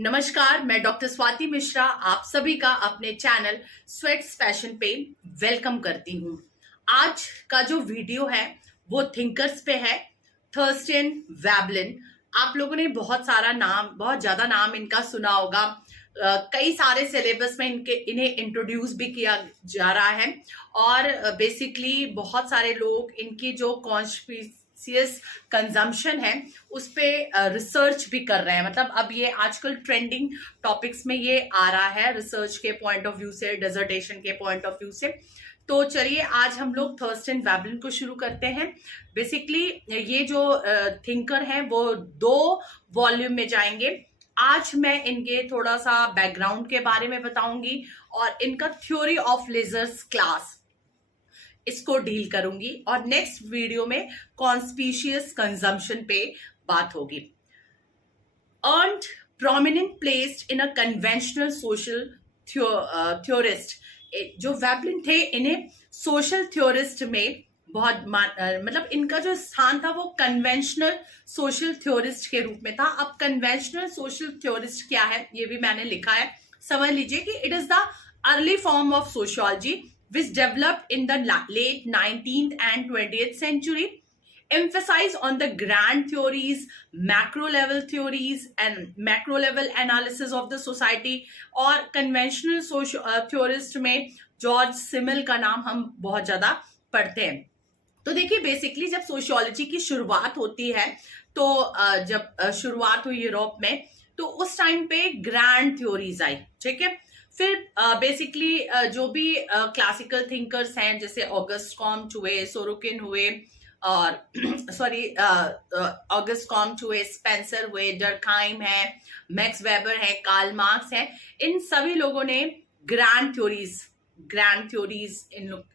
नमस्कार, मैं डॉक्टर स्वाति मिश्रा आप सभी का अपने चैनल स्वेट्स फैशन पे वेलकम करती हूँ। आज का जो वीडियो है वो थिंकर्स पे है, थर्स्टन वैबलिन। आप लोगों ने बहुत ज्यादा नाम इनका सुना होगा। कई सारे सिलेबस में इन्हें इंट्रोड्यूस भी किया जा रहा है और बेसिकली बहुत सारे लोग इनकी जो कॉन्स्पिरेसियस कंजम्पशन है उस पे रिसर्च भी कर रहे हैं। मतलब अब ये आजकल ट्रेंडिंग टॉपिक्स में ये आ रहा है रिसर्च के पॉइंट ऑफ व्यू से, डिसर्टेशन के पॉइंट ऑफ व्यू से। तो चलिए आज हम लोग थर्स्टन वैबलिन को शुरू करते हैं। बेसिकली ये जो थिंकर है वो 2 वॉल्यूम में जाएंगे। आज मैं इनके थोड़ा सा बैकग्राउंड के बारे में बताऊंगी और इनका थ्योरी ऑफ लेजर्स क्लास इसको डील करूंगी और नेक्स्ट वीडियो में कॉन्स्पिशियस कंजम्पशन पे बात होगी। Earned prominent placed in a conventional social theorist. जो वैबलिन थे इन्हें सोशल थ्योरिस्ट में बहुत मतलब इनका जो स्थान था वो कन्वेंशनल सोशल थ्योरिस्ट के रूप में था। अब कन्वेंशनल सोशल थ्योरिस्ट क्या है ये भी मैंने लिखा है, समझ लीजिए कि it is the early form of sociology which developed in the late 19th and 20th century, emphasize on the grand theories, macro level theories and macro level analysis of the society। और conventional theorist में George सिमल का नाम हम बहुत ज्यादा पढ़ते हैं। तो देखिए बेसिकली जब सोशियोलॉजी की शुरुआत होती है तो जब शुरुआत हुई यूरोप में तो उस टाइम पे ग्रैंड थ्योरीज आई, ठीक है। फिर बेसिकली जो भी क्लासिकल थिंकर्स हैं जैसे ऑगस्ट कॉम्ट हुए, सोरोकिन हुए और ऑगस्ट कॉम्ट हुए, स्पेंसर हुए, डर्कहाइम है, मैक्स वेबर है, कार्ल मार्क्स है, इन सभी लोगों ने ग्रैंड थ्योरीज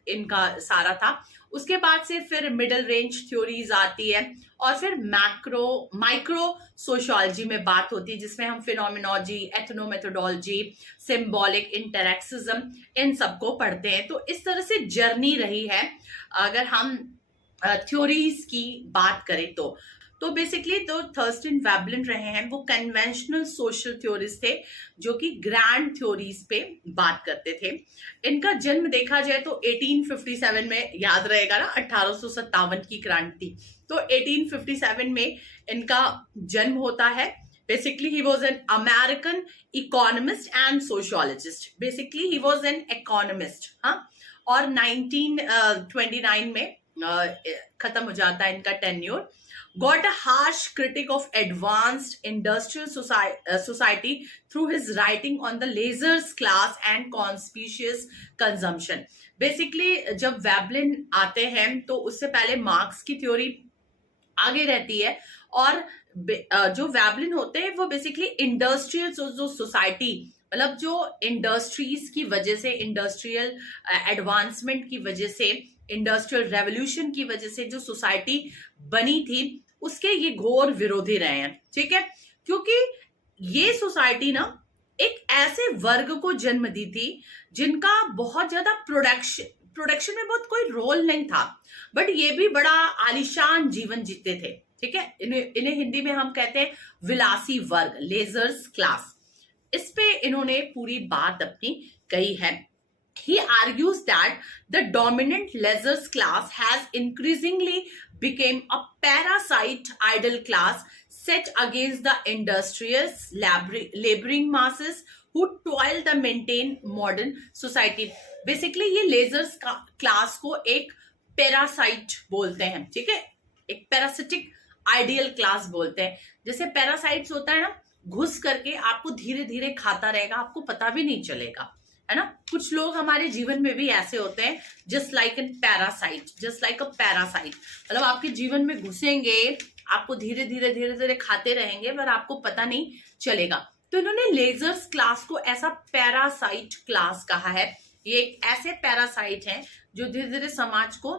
इनका सारा था। उसके बाद से फिर मिडिल रेंज थ्योरीज आती है और फिर माइक्रो सोशियोलॉजी में बात होती है जिसमें हम फिनोमिनोलॉजी, एथनोमेथोडोलॉजी, सिंबॉलिक इंटरेक्सिज्म इन सबको पढ़ते हैं। तो इस तरह से जर्नी रही है अगर हम थ्योरीज की बात करें तो बेसिकली तो थर्स्टन वैबलिन रहे हैं वो कन्वेंशनल सोशल थ्योरिस्ट थे जो कि ग्रैंड थ्योरीज पे बात करते थे। इनका जन्म देखा जाए तो 1857 में, याद रहेगा ना 1857 की क्रांति, तो 1857 में इनका जन्म होता है। Basically he was an American economist and sociologist. Basically he was an economist, हाँ। और 1929 में खत्म हो जाता है इनका tenure. Got a harsh critic of advanced industrial society through his writing on the laborers class and conspicuous consumption। Basically जब वैबलिन आते हैं तो उससे पहले मार्क्स की थ्योरी आगे रहती है और जो वैबलिन होते हैं वो बेसिकली इंडस्ट्रियल जो सोसाइटी, मतलब जो इंडस्ट्रीज की वजह से, इंडस्ट्रियल एडवांसमेंट की वजह से, इंडस्ट्रियल रेवोल्यूशन की वजह से जो सोसाइटी बनी थी उसके ये घोर विरोधी रहे हैं, ठीक है। क्योंकि ये सोसाइटी ना एक ऐसे वर्ग को जन्म दी थी जिनका बहुत ज्यादा प्रोडक्शन में बहुत कोई रोल नहीं था, बट ये भी बड़ा आलीशान जीवन जीते थे, ठीक है। इन्हें हिंदी में हम कहते हैं विलासी वर्ग, लेजर्स क्लास। इस पे इन्होंने पूरी बात अपनी कही है। He argues that the dominant leisure class has increasingly become a parasite idle class set against the industrious laboring masses who toil to maintain modern society। Basically ये लेजर्स क्लास को एक पैरासाइट बोलते हैं, ठीक है, एक पैरासिटिक आइडियल क्लास बोलते हैं। जैसे पैरासाइट्स होता है ना, घुस करके आपको धीरे धीरे खाता रहेगा, आपको पता भी नहीं चलेगा, है ना। कुछ लोग हमारे जीवन में भी ऐसे होते हैं, जस्ट लाइक अ पैरासाइट, मतलब आपके जीवन में घुसेंगे, आपको धीरे धीरे खाते रहेंगे पर आपको पता नहीं चलेगा। तो इन्होंने लेजर्स क्लास को ऐसा पैरासाइट क्लास कहा है। ये एक ऐसे पैरासाइट हैं जो धीरे धीरे समाज को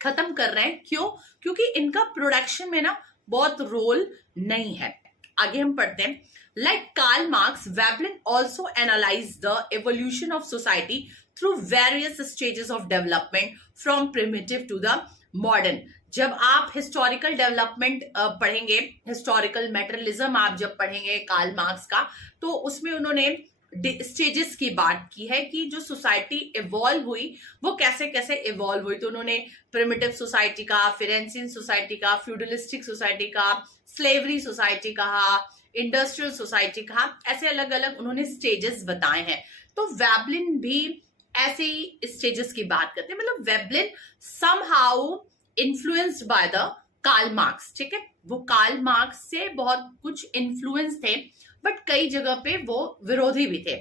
खत्म कर रहे हैं। क्यों? क्योंकि इनका प्रोडक्शन में ना बहुत रोल नहीं है। आगे हम पढ़ते हैं। Like Karl Marx, Veblen also analyzed the evolution of society through various stages of development from primitive to the modern। जब आप हिस्टोरिकल डेवलपमेंट पढ़ेंगे, हिस्टोरिकल मेटेरियलिज्म आप जब पढ़ेंगे कार्ल मार्क्स का, तो उसमें उन्होंने स्टेजेस की बात की है कि जो सोसाइटी इवॉल्व हुई वो कैसे कैसे इवॉल्व हुई। तो उन्होंने प्रिमिटिव सोसाइटी का, फिरेंसियन सोसाइटी का, फ्यूडलिस्टिक सोसाइटी का, स्लेवरी सोसाइटी कहा, इंडस्ट्रियल सोसाइटी कहा, ऐसे अलग अलग उन्होंने स्टेजेस बताए हैं। तो वेबलिन भी ऐसे ही स्टेजेस की बात करते हैं, मतलब Veblen somehow influenced by the Karl Marx, ठीक है। वो कार्ल मार्क्स से बहुत कुछ इन्फ्लुएंस थे, बट कई जगह पे वो विरोधी भी थे।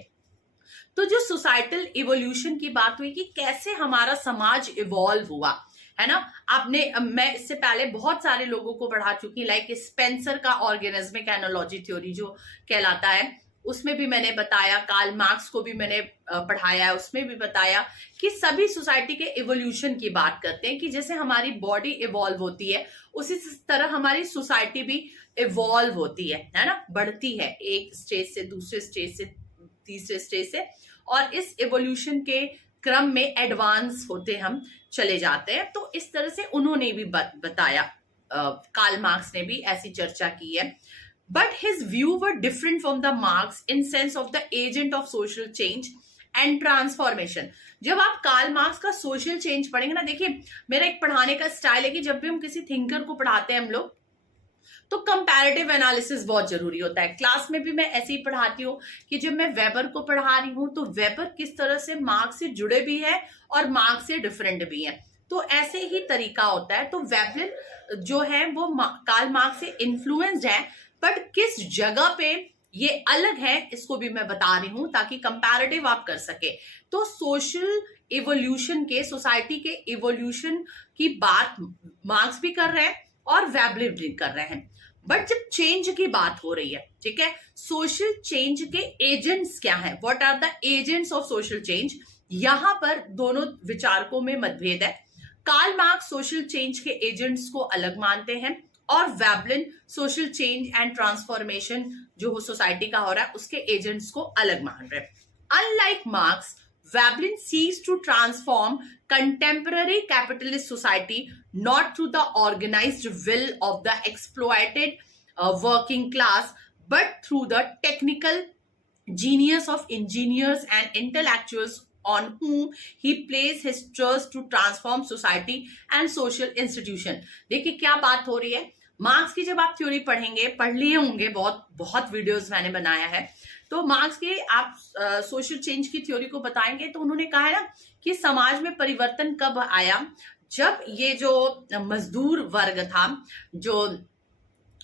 तो जो सोसाइटल इवोल्यूशन की बात हुई कि कैसे हमारा समाज इवॉल्व हुआ, है ना। आपने, मैं इससे पहले बहुत सारे लोगों को पढ़ा चुकी, लाइक स्पेंसर का ऑर्गेनिज्मिक एनालॉजी थ्योरी जो कहलाता है, उसमें भी मैंने बताया, कार्ल मार्क्स को भी मैंने पढ़ाया है, उसमें भी बताया कि सभी सोसाइटी के इवोल्यूशन की बात करते हैं कि जैसे हमारी बॉडी इवॉल्व होती है उसी तरह हमारी सोसाइटी भी इवॉल्व होती है ना, बढ़ती है एक स्टेज से दूसरे स्टेज से तीसरे स्टेज से, और इस इवोल्यूशन के क्रम में एडवांस होते हम चले जाते हैं। तो इस तरह से उन्होंने भी बताया, कार्ल मार्क्स ने भी ऐसी चर्चा की है। But his view were different from the Marx in sense of the agent of social change and transformation. जब आप कार्ल मार्क्स का सोशल चेंज पढ़ेंगे ना, देखिए मेरा एक पढ़ाने का स्टाइल है कि जब भी हम किसी थिंकर को पढ़ाते हैं हम लोग, तो कंपैरेटिव एनालिसिस बहुत जरूरी होता है। क्लास में भी मैं ऐसे ही पढ़ाती हूँ कि जब मैं वेबर को पढ़ा रही हूँ तो वेबर किस तरह से मार्क्स से जुड़े भी है और मार्क्स से डिफरेंट भी है, तो ऐसे ही तरीका होता है। तो वेबलिन जो है वो कार्ल मार्क्स से इन्फ्लुएंस्ड है, बट किस जगह पे ये अलग है इसको भी मैं बता रही हूं ताकि कंपैरेटिव आप कर सके। तो सोशल इवोल्यूशन के, सोसाइटी के इवोल्यूशन की बात मार्क्स भी कर रहे हैं और वेबलिन भी कर रहे हैं। बट जब चेंज की बात हो रही है, ठीक है, सोशल चेंज के एजेंट्स क्या हैं, what are the agents of social change, यहां पर दोनों विचारकों में मतभेद है। कार्ल मार्क्स सोशल चेंज के एजेंट्स को अलग मानते हैं और Veblen social change and transformation जो सोसाइटी का हो रहा है उसके एजेंट्स को अलग मान रहे हैं। Unlike Marx, Veblen seeks to transform contemporary capitalist society not through the organized will of the exploited working class, but through the technical genius of engineers and intellectuals on whom he placed his trust to transform society and social institution. देखिए क्या बात हो रही है, marks की जब आप theory पढ़ेंगे, पढ़ लिए होंगे, बहुत बहुत वीडियोस मैंने बनाया है, तो मार्क्स के आप सोशल चेंज की थ्योरी को बताएंगे तो उन्होंने कहा है ना कि समाज में परिवर्तन कब आया, जब ये जो मजदूर वर्ग था, जो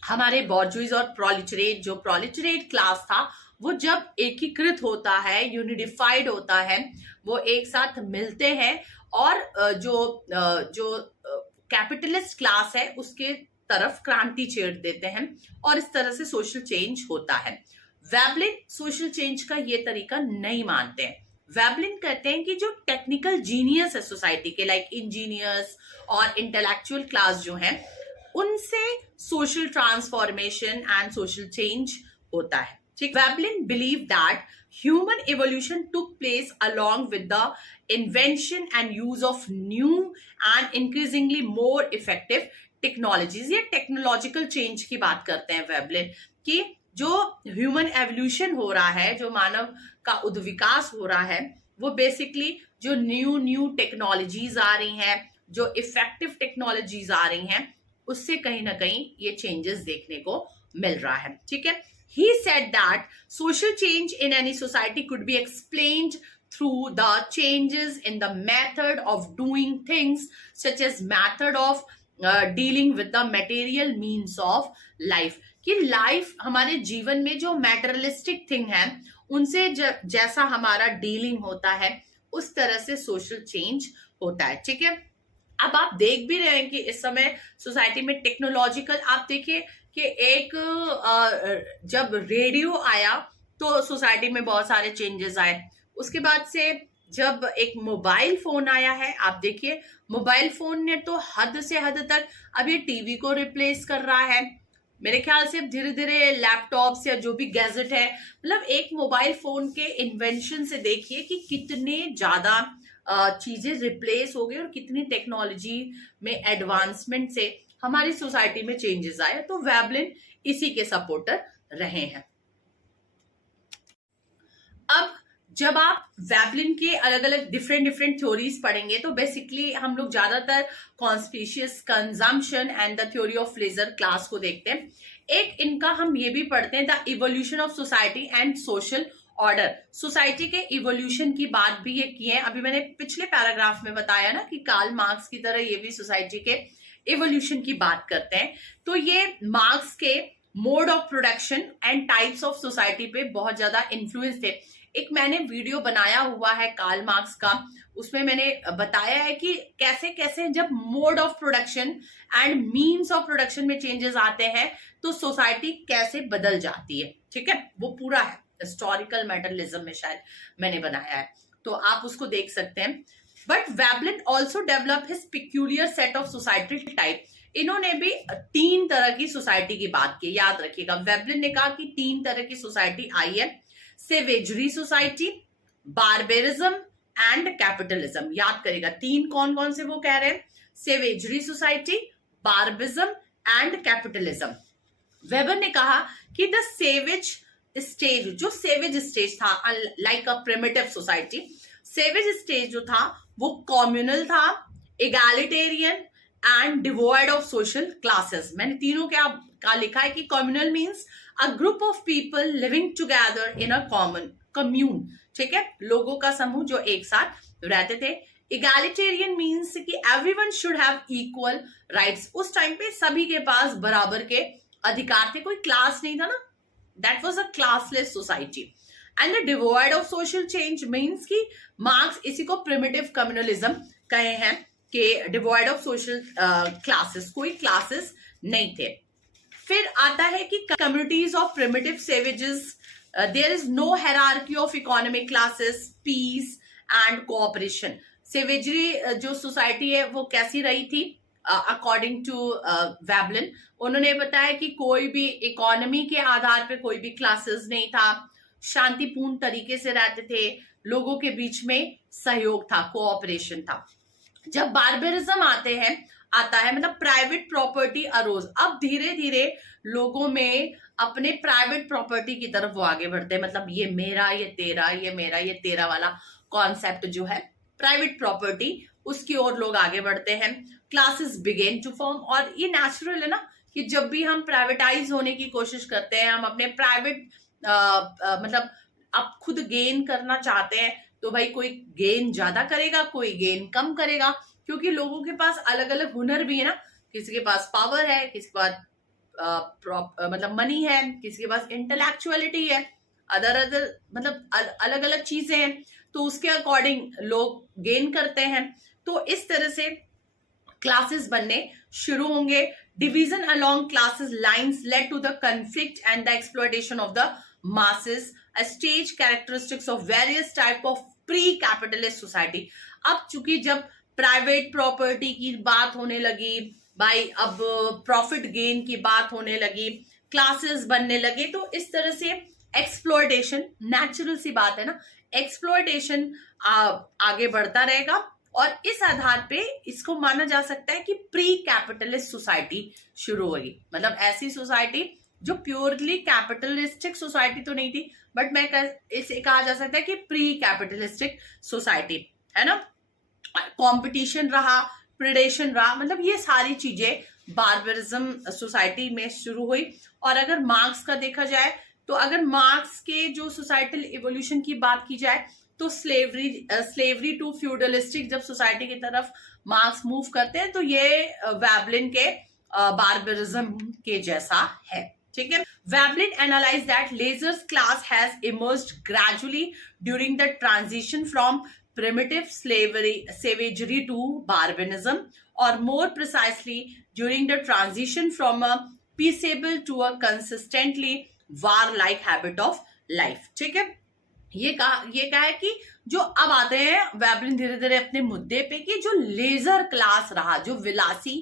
हमारे बॉर्जुइज और प्रोलिटरेट, जो प्रोलिटरेट क्लास था, वो जब एकीकृत होता है, यूनिडिफाइड होता है, वो एक साथ मिलते हैं और जो कैपिटलिस्ट क्लास है उसके तरफ क्रांति छेड़ देते हैं और इस तरह से सोशल चेंज होता है। वेबलिन सोशल चेंज का ये तरीका नहीं मानते हैं। वेबलिन कहते हैं कि जो टेक्निकल जीनियस है सोसाइटी के, लाइक इंजीनियर्स और इंटेलेक्चुअल क्लास जो हैं, उनसे social transformation and social change होता है, ठीक। Veblen believe that human evolution took place along with the invention and use of new and increasingly more effective technologies. ये टेक्नोलॉजिकल चेंज की बात करते हैं वेबलिन, कि जो ह्यूमन एवोल्यूशन हो रहा है, जो मानव का उद्विकास हो रहा है, वो बेसिकली जो न्यू टेक्नोलॉजीज आ रही हैं, जो इफेक्टिव टेक्नोलॉजीज आ रही हैं, उससे कहीं ना कहीं ये चेंजेस देखने को मिल रहा है, ठीक है। He said that social change in any society could be explained through the changes in the method of doing things, such as method of dealing with the material means of life. कि life, हमारे जीवन में जो materialistic thing है उनसे जैसा हमारा dealing होता है उस तरह से सोशल चेंज होता है, ठीक है। अब आप देख भी रहे हैं कि इस समय सोसाइटी में टेक्नोलॉजिकल, आप देखिए कि एक जब रेडियो आया तो सोसाइटी में बहुत सारे चेंजेस आए। उसके बाद से जब एक मोबाइल फोन आया है, आप देखिए मोबाइल फोन ने तो हद से हद तक अब ये टीवी को रिप्लेस कर रहा है। मेरे ख्याल से धीरे धीरे लैपटॉप्स या जो भी गैजेट है, मतलब एक मोबाइल फोन के इन्वेंशन से देखिए कि कितने ज्यादा चीजें रिप्लेस हो गई और कितनी टेक्नोलॉजी में एडवांसमेंट से हमारी सोसाइटी में चेंजेस आए, तो वेबलिन इसी के सपोर्टर रहे हैं। अब जब आप वेबलिन के अलग अलग डिफरेंट थ्योरीज पढ़ेंगे तो बेसिकली हम लोग ज्यादातर conspicuous consumption and the theory of leisure class को देखते हैं। एक इनका हम ये भी पढ़ते हैं the evolution of society and social order. Society के इवोल्यूशन की बात भी ये की है। अभी मैंने पिछले पैराग्राफ में बताया ना कि कार्ल मार्क्स की तरह ये भी सोसाइटी के इवोल्यूशन की बात करते हैं। तो ये मार्क्स के mode of production and types of society पे बहुत ज्यादा इन्फ्लुएंस थे। एक मैंने वीडियो बनाया हुआ है कार्ल मार्क्स का, उसमें मैंने बताया है कि कैसे कैसे जब mode of production and means of production में चेंजेस आते हैं तो सोसाइटी कैसे बदल जाती है। ठीक है, वो पूरा है हिस्टोरिकल मेटरलिज्म में शायद मैंने बनाया है, तो आप उसको देख सकते हैं। But Veblen also develop his peculiar set of societal type. इन्होंने भी 3 तरह की सोसाइटी की बात की, याद रखिएगा। वेबलिन ने कहा कि 3 तरह की सोसाइटी आई है, सेवेजरी सोसाइटी, बार्बेरिज्म एंड कैपिटलिज्म। याद करेगा 3 कौन कौन से वो कह रहे हैं, savagery society, barbarism and capitalism. Weber ने कहा कि द सेवेज स्टेज, जो सेवेज स्टेज था like a primitive society, savage stage जो था वो कम्युनल था, egalitarian and devoid of social classes. मैंने तीनों क्या लिखा है कि communal means a group of people living together in a common commune. ठीक है, लोगों का समूह जो एक साथ रहते थे। इगैलिटेरियन मीन्स कि everyone should have equal rights. उस टाइम पे सभी के पास बराबर के अधिकार थे, कोई क्लास नहीं था ना, that was a classless society. And the devoid of social change means कि मार्क्स इसी को प्रिमिटिव कम्युनलिज्म कहे हैं कि डिवॉइड ऑफ सोशल क्लासेस, कोई क्लासेस नहीं थे। फिर आता है कि communities of primitive savages, there is no hierarchy of economic classes, peace and cooperation. Savagery जो सोसाइटी है वो कैसी रही थी अकॉर्डिंग टू वेबलिन? उन्होंने बताया कि कोई भी इकोनॉमी के आधार पे कोई भी क्लासेस नहीं था, शांतिपूर्ण तरीके से रहते थे, लोगों के बीच में सहयोग था, कोऑपरेशन था। जब बार्बेरिज्म आता है मतलब प्राइवेट प्रॉपर्टी अरोज। अब धीरे धीरे लोगों में अपने प्राइवेट प्रॉपर्टी की तरफ वो आगे बढ़ते हैं, मतलब ये मेरा, ये तेरा, ये मेरा, ये तेरा वाला कॉन्सेप्ट जो है प्राइवेट प्रॉपर्टी, उसकी ओर लोग आगे बढ़ते हैं। क्लासेस बिगेन टू फॉर्म, और ये नेचुरल है ना कि जब भी हम प्राइवेटाइज होने की कोशिश करते हैं, हम अपने प्राइवेट मतलब आप खुद गेन करना चाहते हैं, तो भाई कोई गेन ज्यादा करेगा, कोई गेन कम करेगा, क्योंकि लोगों के पास अलग अलग हुनर भी है ना। किसी के पास पावर है, किसी के पास मतलब मनी है, किसी के पास इंटेलेक्चुअलिटी है, अदर मतलब अलग अलग चीजें हैं, तो उसके अकॉर्डिंग लोग गेन करते हैं। तो इस तरह से क्लासेस बनने शुरू होंगे। Division along classes lines led to the conflict and the exploitation of the masses, a stage characteristics of various type of pre-capitalist society। अब चूंकि जब प्राइवेट प्रॉपर्टी की बात होने लगी भाई, अब प्रॉफिट गेन की बात होने लगी, क्लासेस बनने लगे, तो इस तरह से एक्सप्लॉयटेशन, नेचुरल सी बात है ना, एक्सप्लॉयटेशन आगे बढ़ता रहेगा। और इस आधार पे इसको माना जा सकता है कि प्री कैपिटलिस्ट सोसाइटी शुरू होगी। मतलब ऐसी सोसाइटी जो प्योरली कैपिटलिस्टिक सोसाइटी तो नहीं थी, बट मैं इसे कहा जा सकता है कि प्री कैपिटलिस्टिक सोसाइटी है ना। कंपटीशन रहा, प्रेडेशन रहा, मतलब ये सारी चीजें बार्बरिज्म सोसाइटी में शुरू हुई। और अगर मार्क्स का देखा जाए तो अगर मार्क्स के जो सोसाइटल इवोल्यूशन की बात की जाए तो स्लेवरी टू फ्यूडलिस्टिक जब सोसाइटी की तरफ मार्क्स मूव करते हैं तो ये वेबलिन के बार्बरिज्म के जैसा है। ठीक है, Veblen analyse that leisures class has emerged gradually during the transition from primitive savagery to barbarism, or more precisely during the transition from a peaceable to a consistently war-like habit of life। ठीक है, ये कहा है कि जो अब आते हैं वेबलिन धीरे धीरे अपने मुद्दे पे कि जो लेजर क्लास रहा, जो विलासी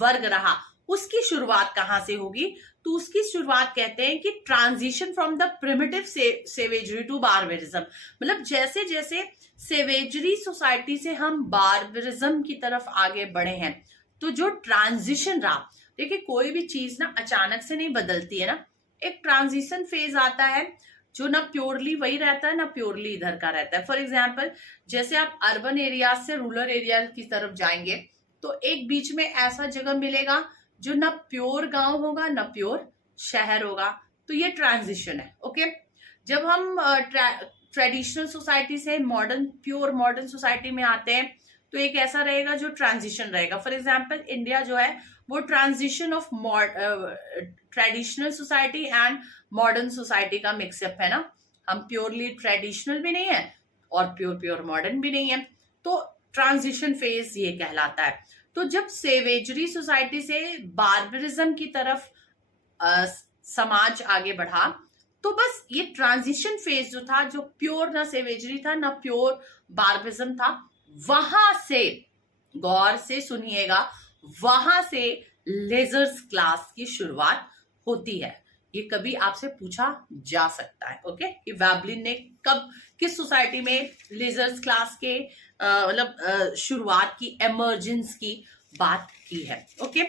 वर्ग रहा, उसकी शुरुआत कहां से होगी? तो उसकी शुरुआत कहते हैं कि transition from the primitive savagery to barbarism. मतलब जैसे जैसे सेवेजरी सोसाइटी से हम बार्बरिज्म की तरफ आगे बढ़े हैं, तो जो ट्रांजिशन रहा, देखिए कोई भी चीज ना अचानक से नहीं बदलती है ना, एक ट्रांजिशन फेज आता है जो ना प्योरली वही रहता है ना प्योरली इधर का रहता है। फॉर एग्जाम्पल, जैसे आप अर्बन एरिया से रूरल एरिया की तरफ जाएंगे तो एक बीच में ऐसा जगह मिलेगा जो ना प्योर गांव होगा ना प्योर शहर होगा, तो ये ट्रांजिशन है। ओके, जब हम ट्रेडिशनल सोसाइटी से प्योर मॉडर्न सोसाइटी में आते हैं तो एक ऐसा रहेगा जो ट्रांजिशन रहेगा। फॉर एग्जाम्पल, इंडिया जो है वो transition of traditional society and modern society का मिक्सअप है ना। हम प्योरली ट्रेडिशनल भी नहीं है और प्योर मॉडर्न भी नहीं है, तो ट्रांजिशन फेज ये कहलाता है। तो जब सेवेजरी सोसाइटी से बार्बरिज्म की तरफ समाज आगे बढ़ा, तो बस ये ट्रांजिशन फेज जो था, जो प्योर ना सेवेजरी था ना प्योर बार्बरिज्म था, वहां से, गौर से सुनिएगा, वहां से लेजर्स क्लास की शुरुआत होती है। ये कभी आपसे पूछा जा सकता है। ओके, कि वेबलिन ने कब किस सोसाइटी में लेजर्स क्लास के मतलब शुरुआत की, एमर्जेंस की बात की है। Okay,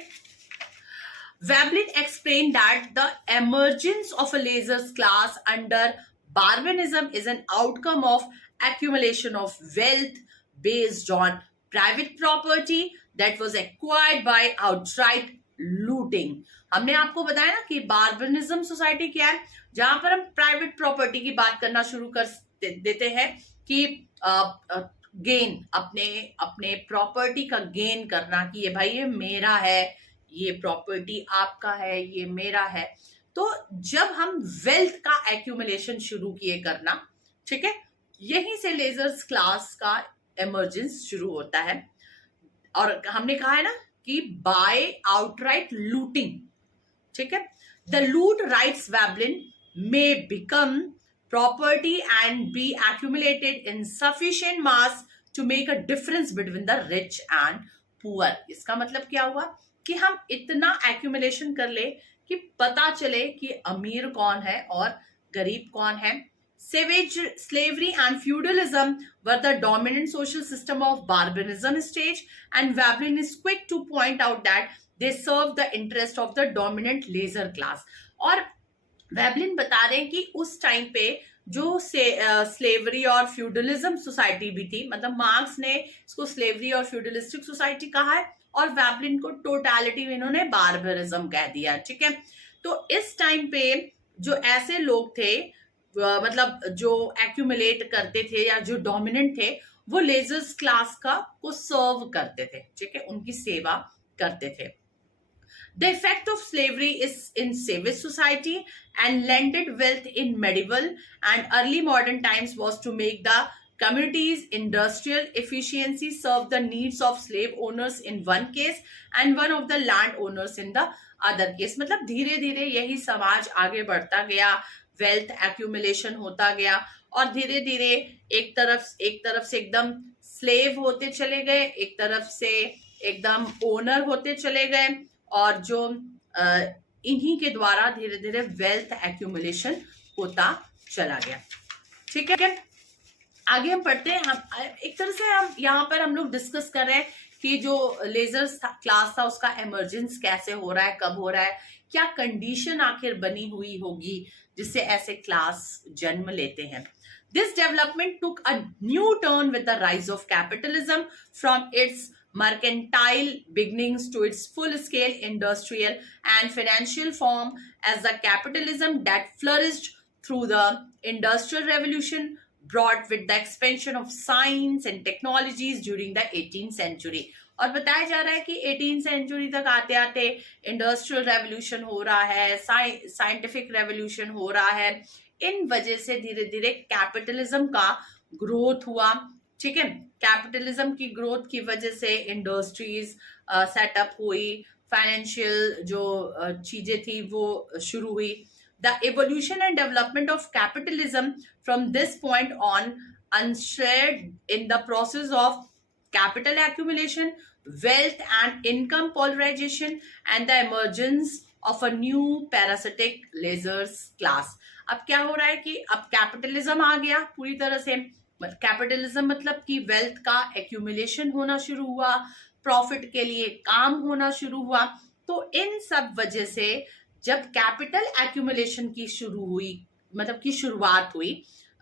Veblen explained that the emergence of a leisure class under Barbarism is an outcome of accumulation of wealth based on private property that was acquired by outright looting. हमने आपको बताया ना कि बार्बरिज्म सोसाइटी क्या है, जहां पर हम प्राइवेट प्रॉपर्टी की बात करना शुरू कर देते हैं कि गेन, अपने प्रॉपर्टी का गेन करना, कि ये भाई ये मेरा है, ये प्रॉपर्टी आपका है, ये मेरा है। तो जब हम वेल्थ का एक्यूमुलेशन शुरू किए करना, ठीक है, यहीं से लेजर्स क्लास का एमर्जेंस शुरू होता है। और हमने कहा है ना कि बाय आउटराइट लूटिंग, ठीक है, the loot, writes Veblen, may become property and be accumulated in sufficient mass to make a difference between the rich and poor. इसका मतलब क्या हुआ कि हम इतना एक्यूमुलेशन कर ले कि पता चले कि अमीर कौन है और गरीब कौन है। Slavery and feudalism were the dominant social system of barbarism stage, and Veblen is quick to point out that they serve the interest of the dominant leisure class. और वेबलिन बता रहे हैं कि उस टाइम पे जो स्लेवरी और feudalism society भी थी, मतलब मार्क्स ने इसको स्लेवरी और फ्यूडलिस्टिक सोसाइटी कहा है और वेबलिन को टोटलिटी में इन्होंने बार्बरिज्म कह दिया, ठीक है। तो इस टाइम पे जो ऐसे लोग थे, मतलब जो एक्यूमुलेट करते थे या जो डोमिनेंट थे, वो लेजर्स क्लास को सर्व करते थे, ठीक है, उनकी सेवा करते थे। The effect of slavery is in savage society and landed wealth in medieval and early modern times was to make the community's industrial efficiency serve the needs of slave owners in one case and one of the land owners in the other case. मतलब धीरे धीरे यही समाज आगे बढ़ता गया, wealth accumulation होता गया और धीरे धीरे एक तरफ से एकदम स्लेव होते चले गए, एक तरफ से एकदम ओनर होते चले गए, और जो इन्हीं के द्वारा धीरे धीरे वेल्थ एक्यूमुलेशन होता चला गया, ठीक है। आगे हम पढ़ते हैं। हम एक तरह से हम यहाँ पर हम लोग डिस्कस कर रहे हैं कि जो लेजर्स क्लास था उसका एमर्जेंस कैसे हो रहा है, कब हो रहा है, क्या कंडीशन आखिर बनी हुई होगी जिससे ऐसे क्लास जन्म लेते हैं। This development took a new turn with the rise of capitalism from its mercantile beginnings to its full-scale industrial and financial form as the capitalism that flourished through the Industrial Revolution brought with the expansion of science and technologies during the 18th century. और बताया जा रहा है कि 18th century तक आते आते industrial revolution हो रहा है, साइंटिफिक रेवोल्यूशन हो रहा है। इन वजह से धीरे धीरे कैपिटलिज्म का ग्रोथ हुआ, ठीक है। कैपिटलिज्म की ग्रोथ की वजह से इंडस्ट्रीज सेटअप हुई, फाइनेंशियल जो चीजें थी वो शुरू हुई। The evolution and development of capitalism from this point on unshared in the process of capital accumulation, wealth and income polarization, and the emergence of a new parasitic lasers class. अब क्या हो रहा है कि अब कैपिटलिज्म आ गया पूरी तरह से। कैपिटलिज्म मतलब कि वेल्थ का एक्यूमुलेशन होना शुरू हुआ, प्रॉफिट के लिए काम होना शुरू हुआ। तो इन सब वजह से जब कैपिटल एक्यूमुलेशन की शुरू हुई, मतलब की शुरुआत हुई,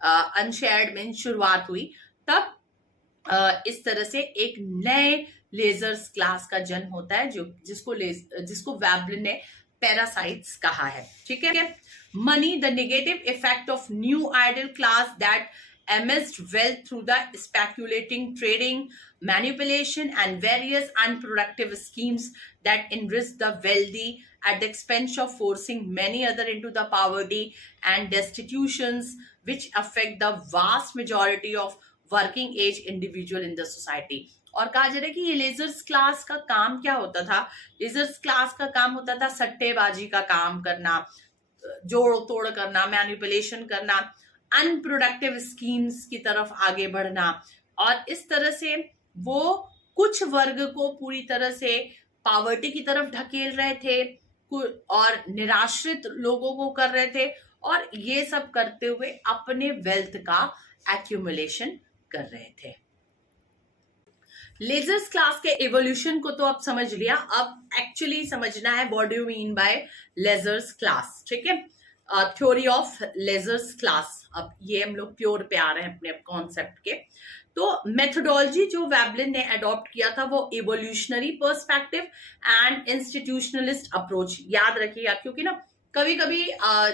अनशेयर्ड मीन शुरुआत हुई, तब इस तरह से एक नए लेजर्स क्लास का जन्म होता है, जो जिसको वेबलिन ने पैरासाइट्स कहा है। ठीक है। Money, the negative effect of new ideal class that amassed wealth through the speculating, trading, manipulation, and various unproductive schemes that enriched the wealthy at the expense of forcing many other into the poverty and destitutions, which affect the vast majority of working age individual in the society. और कहा जा रहा है कि ये ledgers class का काम क्या होता था? लेजर्स क्लास का काम होता था सट्टेबाजी का काम करना, जोड़ तोड़ करना, मैनिपुलेशन करना, अनप्रोडक्टिव स्कीम्स की तरफ आगे बढ़ना, और इस तरह से वो कुछ वर्ग को पूरी तरह से पावर्टी की तरफ ढकेल रहे थे और निराश्रित लोगों को कर रहे थे, और ये सब करते हुए अपने वेल्थ का एक्यूमुलेशन कर रहे थे। लेजर्स क्लास के एवोल्यूशन को तो अब समझ लिया, अब एक्चुअली समझना है what do you mean by leisures class. ठीक है, थ्योरी ऑफ लेजर्स क्लास। अब ये हम लोग प्योर पे आ रहे हैं अपने कॉन्सेप्ट के। तो मेथोडोलॉजी जो वेबलिन ने अडॉप्ट किया था वो इवोल्यूशनरी पर्सपेक्टिव एंड इंस्टीट्यूशनलिस्ट अप्रोच। याद रखिएगा, क्योंकि ना कभी कभी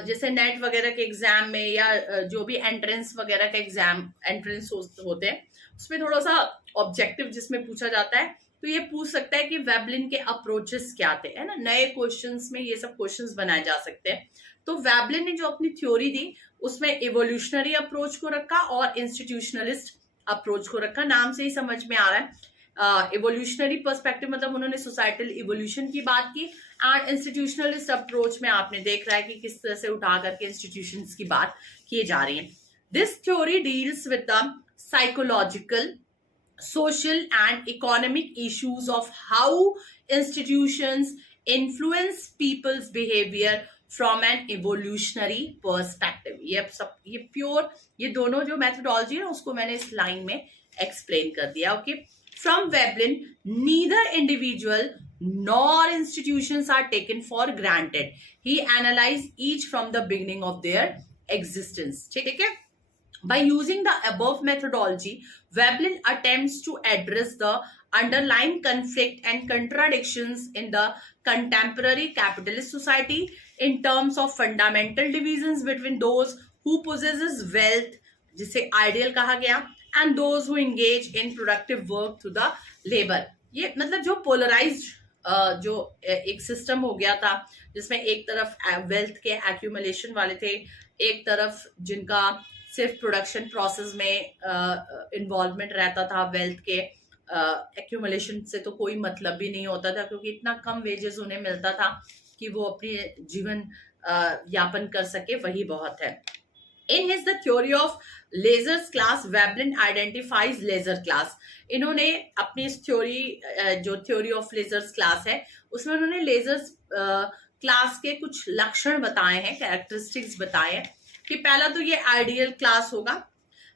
जैसे नेट वगैरह के एग्जाम में या जो भी एंट्रेंस वगैरह के एग्जाम एंट्रेंस होते हैं, उसमें थोड़ा सा ऑब्जेक्टिव जिसमें पूछा जाता है, तो ये पूछ सकता है कि वेबलिन के अप्रोचेस क्या थे, है ना। नए क्वेश्चंस में ये सब क्वेश्चंस बनाए जा सकते हैं। तो वेबलिन ने जो अपनी थ्योरी दी उसमें इवोल्यूशनरी अप्रोच को रखा और इंस्टीट्यूशनलिस्ट अप्रोच को रखा। नाम से ही समझ में आ रहा है, इवोल्यूशनरी पर्सपेक्टिव मतलब उन्होंने सोसाइटल इवोल्यूशन की बात की, एंड इंस्टीट्यूशनलिस्ट अप्रोच में आपने देख रहा है कि किस तरह से उठा करके इंस्टीट्यूशंस की बात की जा रही है। This theory deals with the psychological, social and economic issues of how institutions influence people's behavior from an evolutionary perspective. ये प्योर, ये दोनों जो मेथोडोलॉजी है उसको मैंने इस लाइन में एक्सप्लेन कर दिया। Okay, from Veblen neither individual nor institutions are taken for granted. He analyzed each from the beginning of their existence. ठीक है। By using the above methodology, Veblen attempts to address the underlying conflict and contradictions in the contemporary capitalist society in terms of fundamental divisions between those who possesses wealth, जिसे ideal कहा गया, and those who engage in productive work through the labor. ये मतलब जो polarized जो एक system हो गया था, जिसमें एक तरफ वेल्थ के एक्यूमुलेशन वाले थे, एक तरफ जिनका सिर्फ प्रोडक्शन प्रोसेस में इन्वॉल्वमेंट रहता था, वेल्थ के एक्यूमुलेशन से तो कोई मतलब भी नहीं होता था, क्योंकि इतना कम वेजेस उन्हें मिलता था कि वो अपनी जीवन यापन कर सके, वही बहुत है। In his the theory of leisures class, Veblen identifies leisure class. इन्होंने अपनी इस थ्योरी, जो थ्योरी ऑफ लेजर्स क्लास है, उसमें उन्होंने लेजर्स क्लास के कुछ लक्षण बताए हैं, कैरेक्टरिस्टिक्स बताए हैं कि पहला तो ये आइडियल क्लास होगा,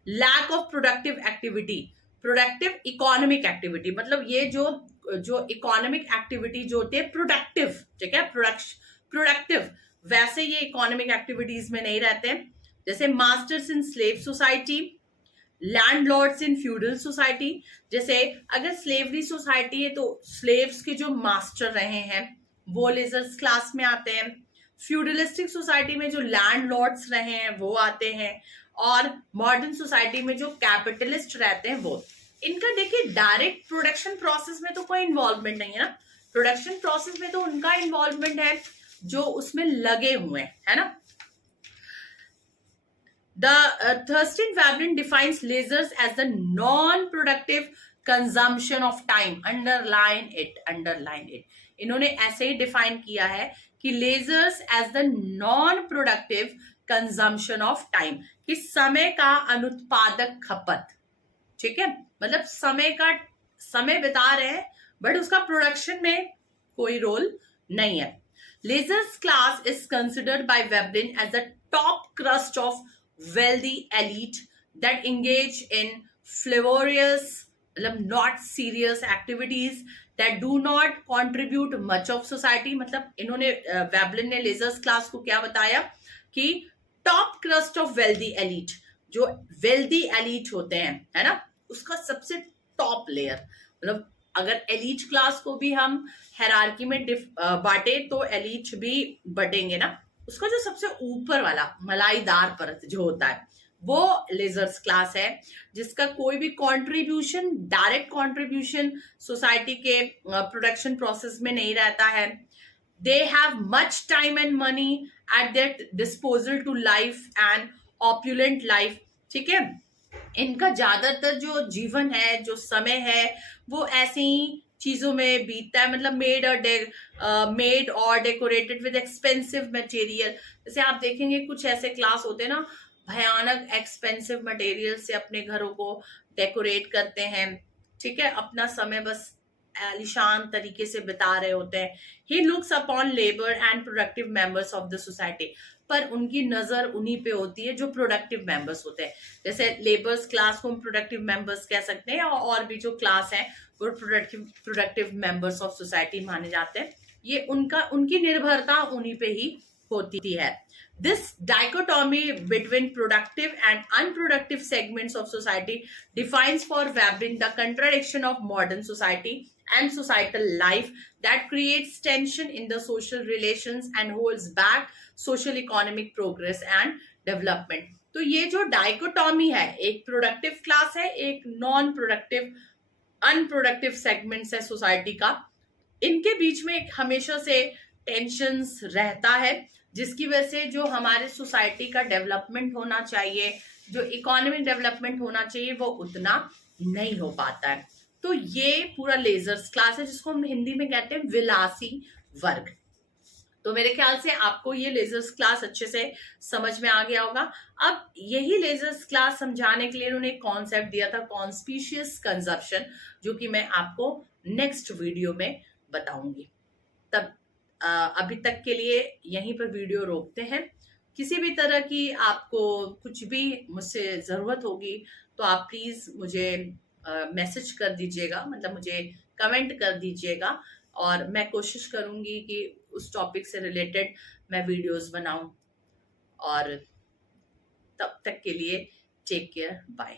lack of productive activity, productive economic activity, मतलब ये जो इकोनॉमिक एक्टिविटी जो होती है प्रोडक्टिव, ठीक है, प्रोडक्टिव, वैसे ये इकोनॉमिक एक्टिविटीज में नहीं रहते हैं। जैसे masters in slave society, landlords in feudal society. जैसे अगर स्लेवरी सोसाइटी है तो स्लेव्स के जो मास्टर रहे हैं वो लेजर्स क्लास में आते हैं। फ्यूडलिस्टिक सोसाइटी में जो लैंडलॉर्ड्स रहे हैं वो आते हैं, और मॉडर्न सोसाइटी में जो कैपिटलिस्ट रहते हैं वो। इनका देखिए डायरेक्ट प्रोडक्शन प्रोसेस में तो कोई इन्वॉल्वमेंट नहीं है ना, प्रोडक्शन प्रोसेस में तो उनका इन्वॉल्वमेंट है जो उसमें लगे हुए है ना। Thurston Veblen defines lasers as the non-productive consumption of time. Underline it. इन्होंने ऐसे ही डिफाइन किया है कि leisures as the non productive consumption of time, कि समय का अनुत्पादक खपत। ठीक है, मतलब समय बिता रहे हैं बट उसका प्रोडक्शन में कोई रोल नहीं है। Laser's class is considered by Veblen as the top crust of wealthy elite that engage in frivolous, not serious activities that do not contribute much of society. मतलब इन्होंने वेबलिन ने ledgers class को क्या बताया कि top crust of wealthy elite, जो wealthy elite होते हैं, है ना, उसका सबसे टॉप लेयर, मतलब अगर एलिट क्लास को भी हम हायरार्की में बांटे तो एलिट भी बटेंगे ना, उसका जो सबसे ऊपर वाला मलाईदार परत जो होता है वो लेजर्स क्लास है, जिसका कोई भी कंट्रीब्यूशन, डायरेक्ट कंट्रीब्यूशन सोसाइटी के प्रोडक्शन प्रोसेस में नहीं रहता है. They have much time and money at their disposal to life and opulent life. ठीक है, इनका ज्यादातर जो जीवन है, जो समय है, वो ऐसे ही चीजों में बीतता है. मतलब मेड और डेकोरेटेड विद एक्सपेंसिव मटेरियल. जैसे आप देखेंगे कुछ ऐसे क्लास होते हैं ना, भयानक एक्सपेंसिव मटेरियल से अपने घरों को डेकोरेट करते हैं. ठीक है, अपना समय बस आलिशान तरीके से बिता रहे होते हैं. He looks upon labour and productive members of the society. पर उनकी नजर उन्हीं पे होती है जो प्रोडक्टिव मेंबर्स होते हैं. जैसे लेबर्स क्लास को हम प्रोडक्टिव मेंबर्स कह सकते हैं, और भी जो क्लास है वो प्रोडक्टिव मेंबर्स ऑफ सोसाइटी माने जाते हैं. ये उनकी निर्भरता उन्हीं पे ही होती है. This dichotomy between productive and unproductive segments of society defines for Veblen the contradiction of modern society and societal life that creates tension in the social relations and holds back social economic progress and development. तो ये जो dichotomy है, एक productive class है, एक non productive unproductive segments है society का, इनके बीच में हमेशा से टेंशंस रहता है, जिसकी वजह से जो हमारे सोसाइटी का डेवलपमेंट होना चाहिए, जो इकोनॉमिक डेवलपमेंट होना चाहिए, वो उतना नहीं हो पाता है. तो ये पूरा लेजर्स क्लास है, जिसको हम हिंदी में कहते हैं विलासी वर्ग. तो मेरे ख्याल से आपको ये लेजर्स क्लास अच्छे से समझ में आ गया होगा. अब यही लेजर्स क्लास समझाने के लिए उन्होंने एक कॉन्सेप्ट दिया था, कॉन्स्पिशियस कंजप्शन, जो कि मैं आपको नेक्स्ट वीडियो में बताऊंगी. तब अभी तक के लिए यहीं पर वीडियो रोकते हैं. किसी भी तरह की आपको कुछ भी मुझसे ज़रूरत होगी तो आप प्लीज़ मुझे मैसेज कर दीजिएगा, मतलब मुझे कमेंट कर दीजिएगा, और मैं कोशिश करूँगी कि उस टॉपिक से रिलेटेड मैं वीडियोस बनाऊं. और तब तक के लिए टेक केयर, बाय.